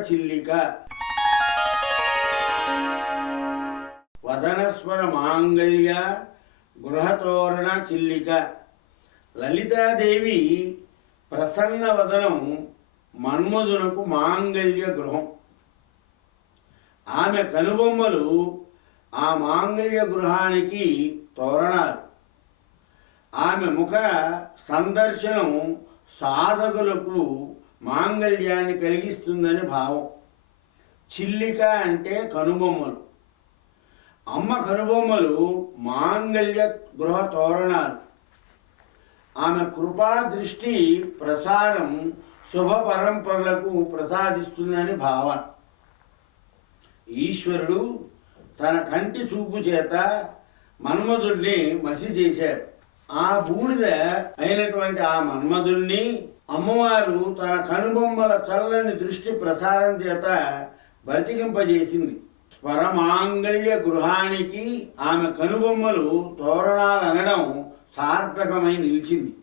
చిల్లిక. వదనస్వర మాంగళ్య గృహతోరణ చిల్లిక. లలితాదేవి ప్రసన్న వదనం మన్మధునకు మాంగళ్య గృహం. ఆమె కనుబొమ్మలు ఆ మాంగళ్య గృహానికి తోరణాలు. ఆమె ముఖ సందర్శనం సాధకులకు మాంగళ్యాన్ని కలిగిస్తుందని భావం. చిల్లిక అంటే కనుబొమ్మలు. అమ్మ కనుబొమ్మలు మాంగళ్య గృహ తోరణాలు. ఆమె కృపా దృష్టి ప్రసారం శుభ పరంపరలకు ప్రసాదిస్తుందని భావన. ఈశ్వరుడు తన కంటి చూపు చేత మన్మధుడిని మసి చేశాడు. ఆ బూడిద అయినటువంటి ఆ మన్మధుడిని అమ్మవారు తన కనుబొమ్మల చల్లని దృష్టి ప్రసారం చేత బ్రతికింపజేసింది. స్వరమాంగళ్య గృహానికి ఆమె కనుబొమ్మలు తోరణాలనడం సార్థకమై నిలిచింది.